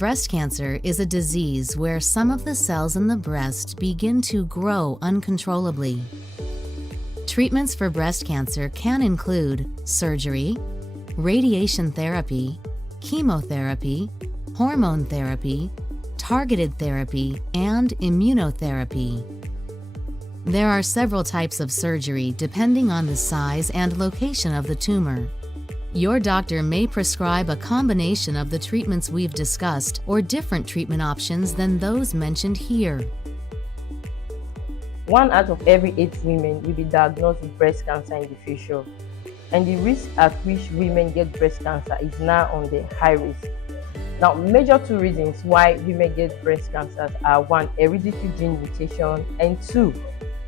Breast cancer is a disease where some of the cells in the breast begin to grow uncontrollably. Treatments for breast cancer can include surgery, radiation therapy, chemotherapy, hormone therapy, targeted therapy, and immunotherapy. There are several types of surgery depending on the size and location of the tumor. Your doctor may prescribe a combination of the treatments we've discussed or different treatment options than those mentioned here. 1 out of every 8 women will be diagnosed with breast cancer in the future, and the risk at which women get breast cancer is now on the high risk. Now, major 2 reasons why women get breast cancers are 1, hereditary gene mutation, and 2,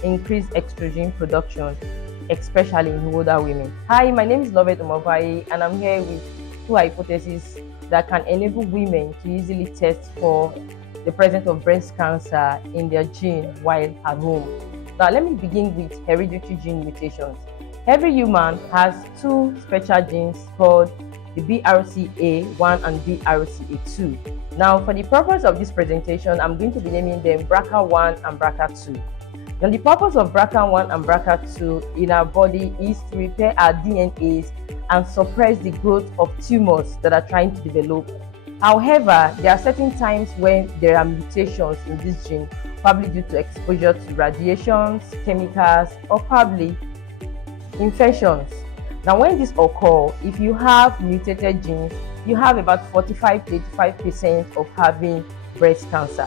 increased estrogen production, especially in older women. Hi, my name is Lovett Omavai, and I'm here with 2 hypotheses that can enable women to easily test for the presence of breast cancer in their gene while at home. Now, let me begin with hereditary gene mutations. Every human has 2 special genes called the BRCA1 and BRCA2. Now, for the purpose of this presentation, I'm going to be naming them BRCA1 and BRCA2. Now, the purpose of BRCA1 and BRCA2 in our body is to repair our DNAs and suppress the growth of tumors that are trying to develop. However, there are certain times when there are mutations in this gene, probably due to exposure to radiations, chemicals, or probably infections. Now, when this occurs, if you have mutated genes, you have about 45 to 85% of having breast cancer.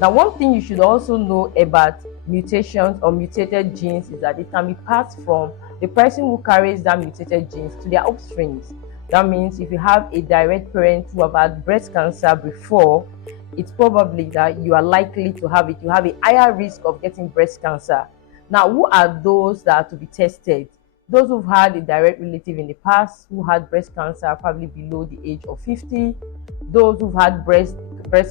Now, one thing you should also know about mutations or mutated genes is that it can be passed from the person who carries that mutated genes to their offsprings. That means if you have a direct parent who have had breast cancer before, it's probably that you are likely to have it. You have a higher risk of getting breast cancer. Now, who are those that are to be tested? Those who've had a direct relative in the past who had breast cancer probably below the age of 50, those who've had breast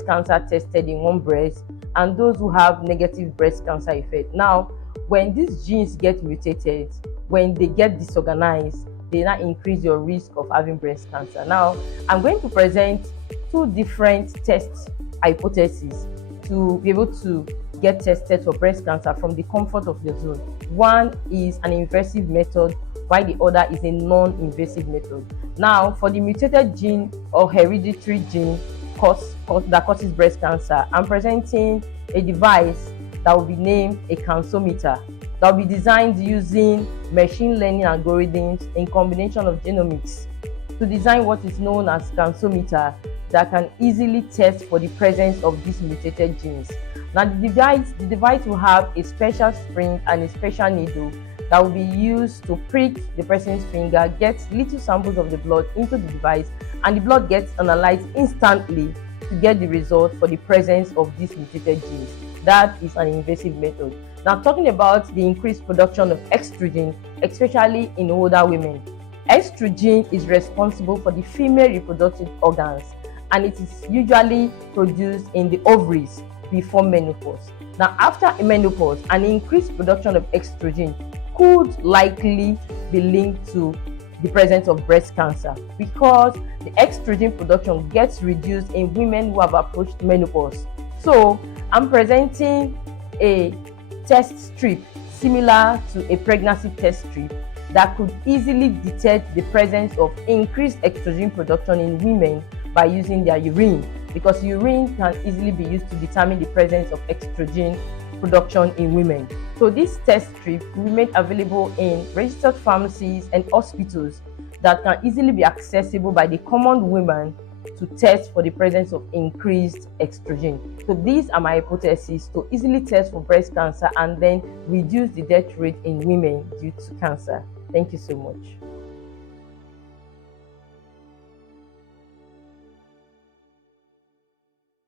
cancer tested in one breast, and those who have negative breast cancer effect. Now, when these genes get mutated, when they get disorganized, they now increase your risk of having breast cancer. Now, I'm going to present 2 different test hypotheses to be able to get tested for breast cancer from the comfort of your zone. One is an invasive method, while the other is a non-invasive method. Now, for the mutated gene or hereditary gene that causes breast cancer, I'm presenting a device that will be named a cancermeter that will be designed using machine learning algorithms in combination of genomics to design what is known as cancermeter that can easily test for the presence of these mutated genes. Now, the device will have a special spring and a special needle that will be used to prick the person's finger, get little samples of the blood into the device, and the blood gets analyzed instantly to get the result for the presence of these mutated genes. That is an invasive method. Now, talking about the increased production of estrogen, especially in older women. Estrogen is responsible for the female reproductive organs, and it is usually produced in the ovaries before menopause. Now, after menopause, an increased production of estrogen could likely be linked to the presence of breast cancer because the estrogen production gets reduced in women who have approached menopause. So, I'm presenting a test strip similar to a pregnancy test strip that could easily detect the presence of increased estrogen production in women by using their urine, because urine can easily be used to determine the presence of estrogen production in women. So this test strip will be made available in registered pharmacies and hospitals that can easily be accessible by the common women to test for the presence of increased estrogen. So these are my hypotheses to easily test for breast cancer and then reduce the death rate in women due to cancer. Thank you so much.